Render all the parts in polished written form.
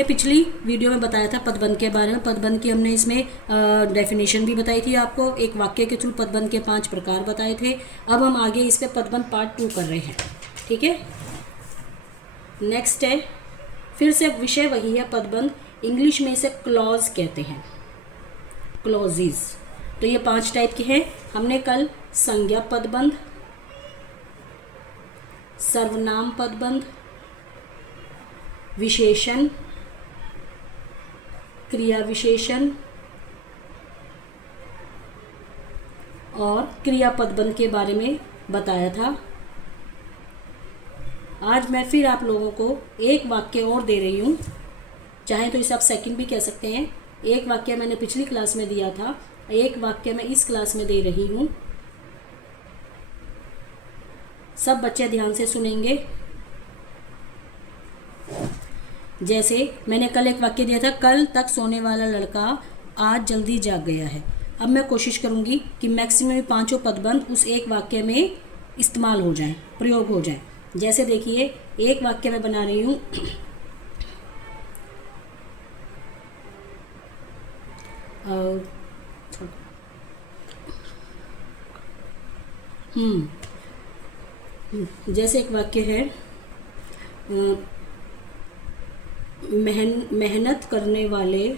हमने पिछली वीडियो में बताया था पदबंध के बारे में। पदबंध की हमने इसमें डेफिनेशन भी बताई थी आपको, एक वाक्य के थ्रू पदबंध के 5 प्रकार बताए थे। अब हम आगे इस पे पदबंध पार्ट 2 कर रहे हैं, ठीक है। नेक्स्ट है, फिर से विषय वही है पदबंध, इंग्लिश में इसे क्लॉज कहते हैं, क्लॉजेस। तो ये 5 टाइप के हैं। हमने कल संज्ञा पदबंध, सर्वनाम पदबंध, विशेषण, क्रिया विशेषण और क्रिया पदबंध के बारे में बताया था। आज मैं फिर आप लोगों को एक वाक्य और दे रही हूँ, चाहे तो इसे आप सेकंड भी कह सकते हैं। एक वाक्य मैंने पिछली क्लास में दिया था, एक वाक्य मैं इस क्लास में दे रही हूँ। सब बच्चे ध्यान से सुनेंगे। जैसे मैंने कल एक वाक्य दिया था, कल तक सोने वाला लड़का आज जल्दी जाग गया है। अब मैं कोशिश करूँगी कि मैक्सिमम 5 पदबंध उस एक वाक्य में इस्तेमाल हो जाएं, प्रयोग हो जाएं। जैसे देखिए, एक वाक्य मैं बना रही हूँ, जैसे एक वाक्य है, मेहनत करने वाले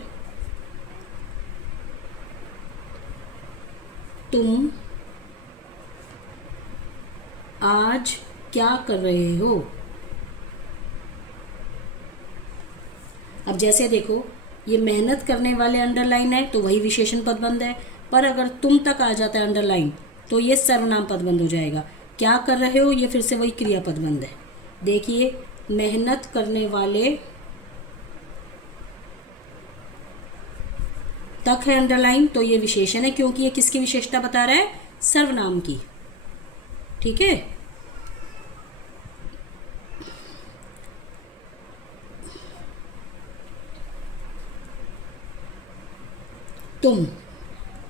तुम आज क्या कर रहे हो। अब जैसे देखो, ये मेहनत करने वाले अंडरलाइन है तो वही विशेषण पदबंध है, पर अगर तुम तक आ जाता है अंडरलाइन तो ये सर्वनाम पदबंध हो जाएगा। क्या कर रहे हो, ये फिर से वही क्रिया पदबंध है। देखिए, मेहनत करने वाले तक है अंडरलाइन तो ये विशेषण है, क्योंकि ये किसकी विशेषता बता रहा है, सर्वनाम की, ठीक है।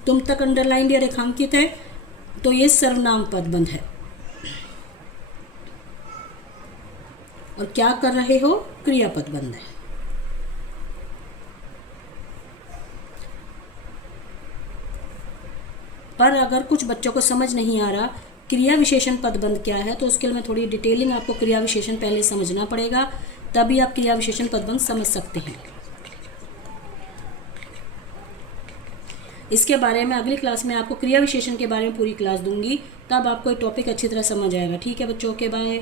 तुम तक अंडरलाइन या रेखांकित है तो ये सर्वनाम पदबंध है। और क्या कर रहे हो, क्रिया पदबंध है। पर अगर कुछ बच्चों को समझ नहीं आ रहा क्रिया विशेषण पदबंध क्या है, तो उसके लिए मैं थोड़ी डिटेलिंग आपको क्रिया विशेषण पहले समझना पड़ेगा, तभी आप क्रिया विशेषण पदबंध समझ सकते हैं। इसके बारे में अगली क्लास में आपको क्रिया विशेषण के बारे में पूरी क्लास दूंगी, तब आपको ये टॉपिक अच्छी तरह समझ आएगा। ठीक है बच्चों, के बाय।